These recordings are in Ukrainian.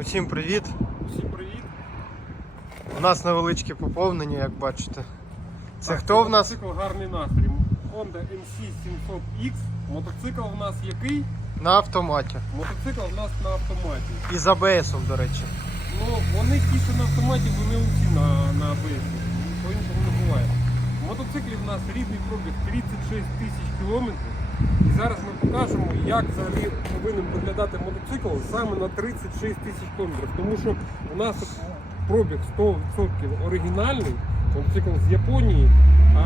Усім привіт! Всім привіт! У нас невеличке поповнення, як бачите. Це Так, хто в нас? Мотоцикл гарний настрій. Honda MC 700X. Мотоцикл в нас який? На автоматі. Мотоцикл в нас на автоматі. І з АБСом, до речі. Ну, вони ті, що на автоматі, вони усі на, на ABS. По-іншому не буває. Нас рідний пробіг 36 тисяч кілометрів. І зараз ми покажемо, як взагалі повинен виглядати мотоцикл саме на 36 тисяч кілометрів. Тому що у нас пробіг 100% оригінальний, мотоцикл з Японії. А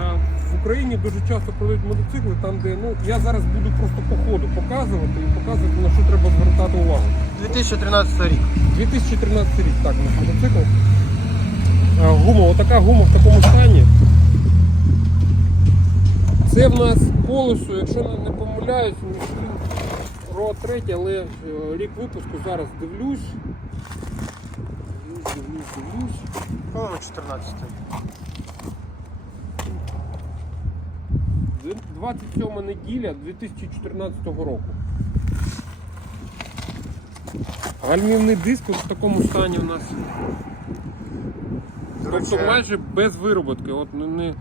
в Україні дуже часто продають мотоцикли там, де ну я зараз буду просто по ходу показувати і показувати на що треба звертати увагу. 2013 рік. 2013 рік, так, наш мотоцикл. А, Гума, отака гума в такому стані. Це в нас колесо, якщо не помиляюсь, ро 3, але е, рік випуску зараз дивлюсь. Дивлюсь, дивлюсь, дивлюсь. По-моєму, 14 27 неділя 2014 року. Гальмівний диск в такому стані у нас. Тобто майже без вироботки. От не,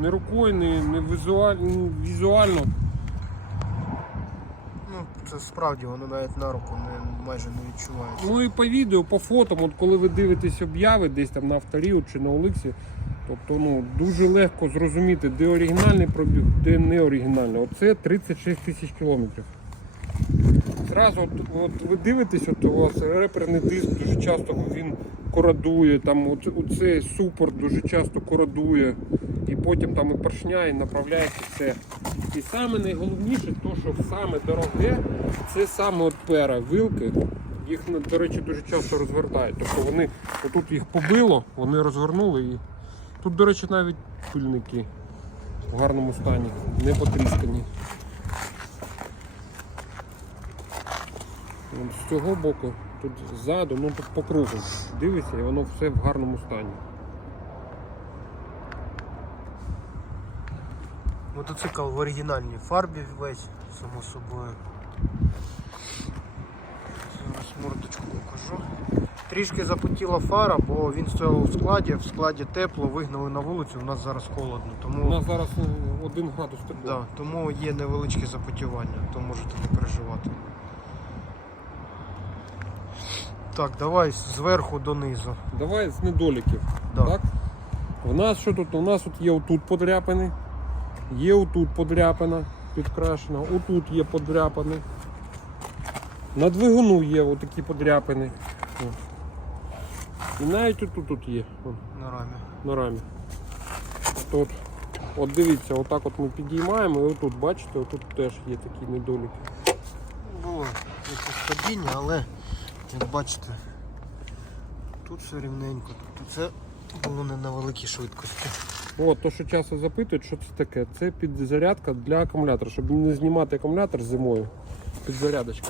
не, рукою, не, не візуально, не візуально. ну, це справді воно навіть на руку не, майже не відчувається. Ну і по відео, по фото, от коли ви дивитесь обяви десь там на авторію чи на Олексі, тобто ну, дуже легко зрозуміти, де оригінальний пробіг, де не оригінальний. Оце 36 тисяч кілометрів. Зразу, от, от ви дивитесь, от у вас реперний диск дуже часто він корадує, там оце, оцей супорт дуже часто корадує, і потім там і поршня, і направляється все. І саме найголовніше, то, що саме дороге, це саме от пера, вилки. Їх, ну, до речі, дуже часто розвертають. Тобто вони отут їх побило, вони розгорнули і. Тут, до речі, навіть пильники в гарному стані, не потріскані. З цього боку, тут ззаду, ну тут по кругу. Дивиться і воно все в гарному стані. Мотоцикл в оригінальній фарбі весь, само собою. Зараз мордочку покажу. Трішки запотіла фара, бо він стояв у складі, в складі тепло, вигнали на вулицю, у нас зараз холодно. Тому... У нас зараз ну, один градус тепло. Да, тому є невеличке запотівання, то можете не переживати. Так, давай зверху донизу. Давай з недоліків. Да. Так? У нас що тут? У нас тут є отут подряпини, є отут подряпина підкрашена, отут є подряпини. На двигуну є отакі подряпини. І навіть отут тут є. На рамі. на рамі. Тут. От дивіться, отак от ми підіймаємо і отут, бачите, отут теж є такі недоліки. Було якесь падіння, але як бачите, тут все рівненько. Тобто це було не на великій швидкості. От, то, що часто запитують, що це таке. Це підзарядка для акумулятора, щоб не знімати акумулятор зимою. Підзарядочка.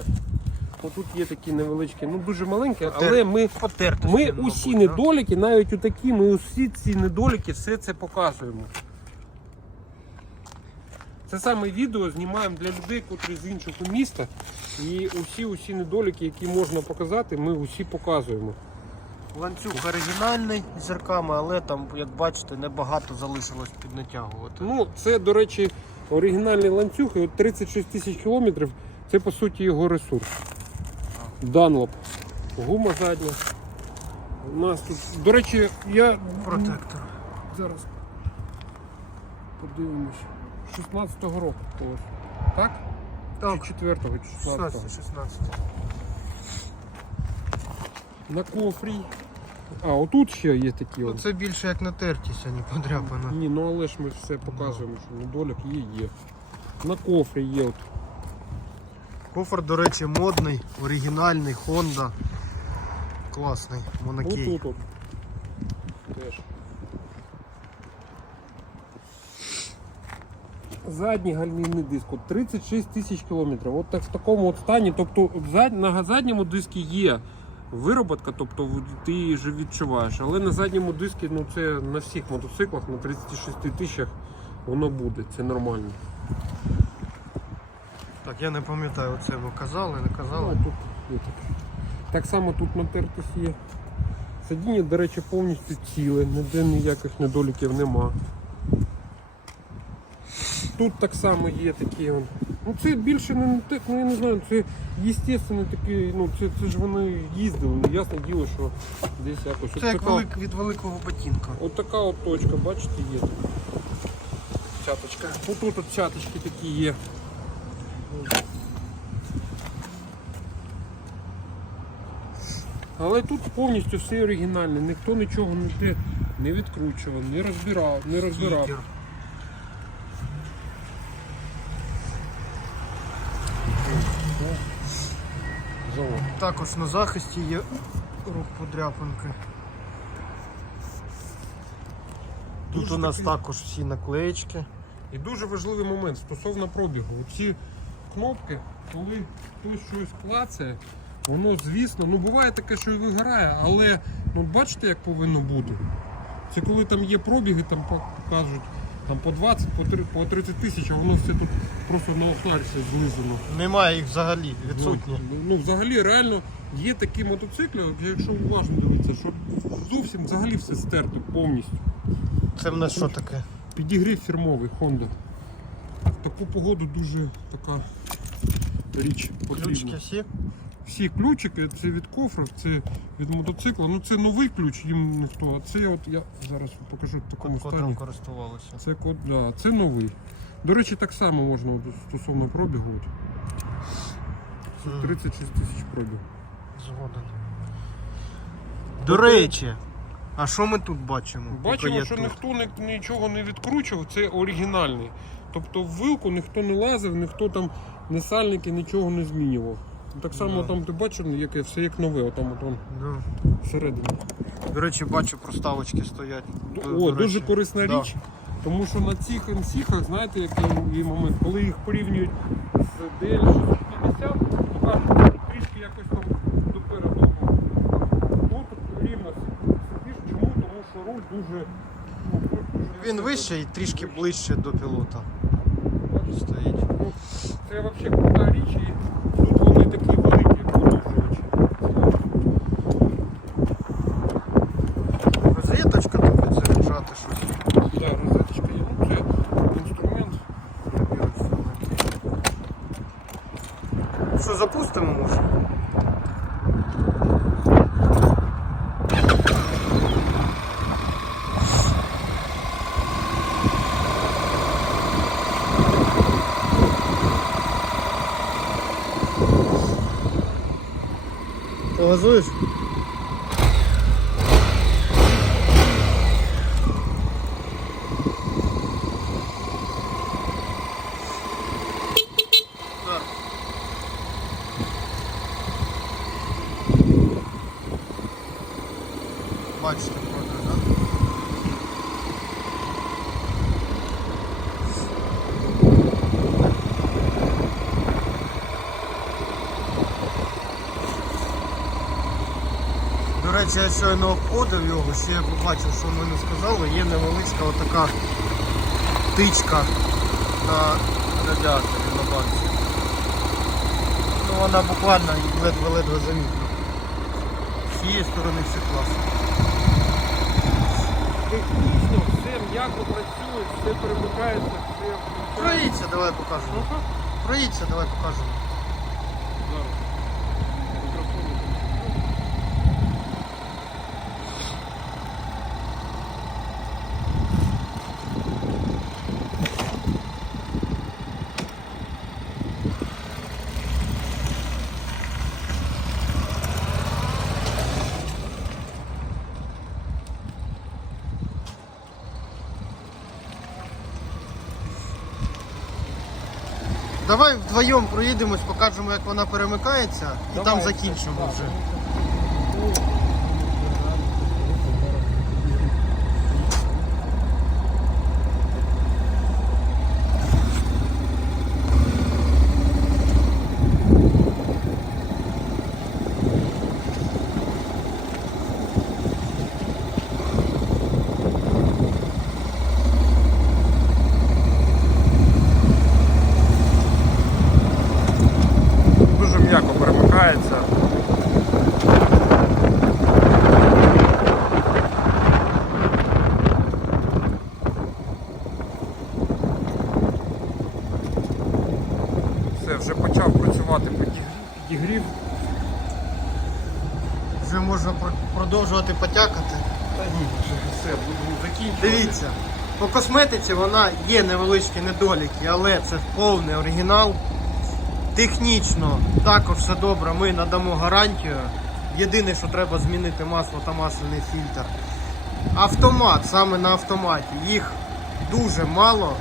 Отут є такі невеличкі, ну дуже маленькі, але ми, Потерти. ми усі недоліки, навіть у такі, ми усі ці недоліки, все це показуємо. Це саме відео знімаємо для людей, котрі з іншого міста. І усі усі недоліки, які можна показати, ми усі показуємо. Ланцюг оригінальний з зірками, але там, як бачите, небагато залишилось піднатягувати. Ну, це, до речі, оригінальний ланцюг, і от 36 тисяч кілометрів це по суті його ресурс. Данлоп. Гума задня. У нас тут. До речі, я Протектор. зараз подивимось. 16-го року. Так? Так. Чи 4-го, чи 16-го. 16, 16. На кофрі. А, отут ще є такі. Ну, це більше як натертість, а не подряпана. Ні, ну але ж ми все показуємо, що недолік є, є. На кофрі є. От. Кофр, до речі, модний, оригінальний, Honda. Класний, монокей. Отут от. Теж. Задній гальмівний диск, от 36 тисяч кілометрів. От так в такому от стані. Тобто на задньому диску є вироботка, тобто ти її вже відчуваєш. Але на задньому диску ну це на всіх мотоциклах на 36 тисячах воно буде, це нормально. Так, я не пам'ятаю, оце ви казали, не казали. Ну, тут є. Так само тут натертість є. Сидіння, до речі, повністю ціле, ніде ніяких недоліків нема. Тут так само є такі. Ну це більше не так, ну я не знаю, це естественно такий, ну це, це ж вони їздили, ну ясне діло, що десь якось. Це як така, велик, від великого ботинка. от така от точка, бачите, є. тут. Чаточка. Отут от чаточки такі є. Але тут повністю все оригінальне, ніхто нічого ніде не відкручував, не розбирав, не розбирав. Кікер. Завод. Також на захисті є рух подряпинки. Тут Дуже у нас такий- також всі наклеєчки. І дуже важливий момент стосовно пробігу. Ці кнопки, коли хтось щось клацає, воно, звісно, ну буває таке, що і вигорає, але ну, бачите, як повинно бути. Це коли там є пробіги, там покажуть там, по 20, по 30, по 30 тисяч, а воно все тут просто на охларці злизано. Немає їх взагалі, відсутні. Ну, ну, взагалі, реально є такі мотоцикли, от якщо уважно дивитися, що зовсім взагалі все стерто повністю. Це в нас що таке? Підігрів фірмовий Honda. В таку погоду дуже така річ потрібна. всі? Всі ключики, це від кофрів, це від мотоцикла. Ну це новий ключ, їм ніхто. А це от я зараз покажу в такому Котрим стані. користувалися. Це код, да, це новий. До речі, так само можна от, стосовно пробігу. От. Мгм. 36 тисяч пробігу. Згоден. До речі, а що ми тут бачимо? Бачимо, що тут? ніхто ні- нічого не відкручував, це оригінальний. Тобто в вилку ніхто не лазив, ніхто там не сальники, нічого не змінював. Так само Да. там ти бачиш, яке все як нове, отам от он Да. всередині. До речі, бачу, проставочки стоять. Ду- До- О, до дуже речі. корисна Да. річ. Тому що на цих МСіхах, знаєте, який є момент, коли їх порівнюють з DL650, то кажуть, трішки якось там допереду. Тут рівно сидиш. Чому? Тому що руль дуже. ну, дуже Він вищий і трішки ближче до пілота стоїть. Ну, це взагалі крута річ, і Що, запустимо може? Ти газуєш? Речі, я щойно обходив його, ще я побачив, що ми не сказали, є невеличка отака тичка на радіаторі на банці. Ну вона буквально ледве-ледве замітна. З цієї сторони все класно. Технічно все м'яко працює, все перемикається, все. Проїдься, давай покажемо. Проїдься, давай покажемо. Зараз. Мікрофон не Давай вдвоєм проїдемось, покажемо, як вона перемикається, і там закінчимо вже. Дуже м'яко перемикається. вже можна про- продовжувати потякати. Та ні, вже все, буду закінчувати. Дивіться, по косметиці вона є невеличкі недоліки, але це повний оригінал. Технічно також все добре, ми надамо гарантію. Єдине, що треба змінити масло та масляний фільтр. Автомат, саме на автоматі, їх дуже мало.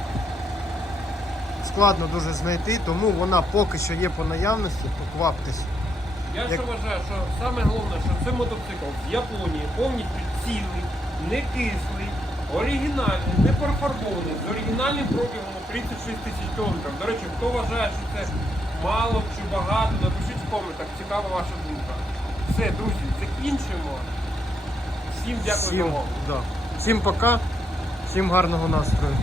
Складно дуже знайти, тому вона поки що є по наявності, покваптесь. Я Як- ще вважаю, що саме головне, що це мотоцикл з Японії повністю цілий, не кислий, оригінальний, не перефарбований, з оригінальним пробігом у 36 тисяч кілометрів. До речі, хто вважає, що це мало чи багато, напишіть в коментах, цікава ваша думка. Все, друзі, закінчимо. Всім дякую за увагу. да. всім пока, всім гарного настрою.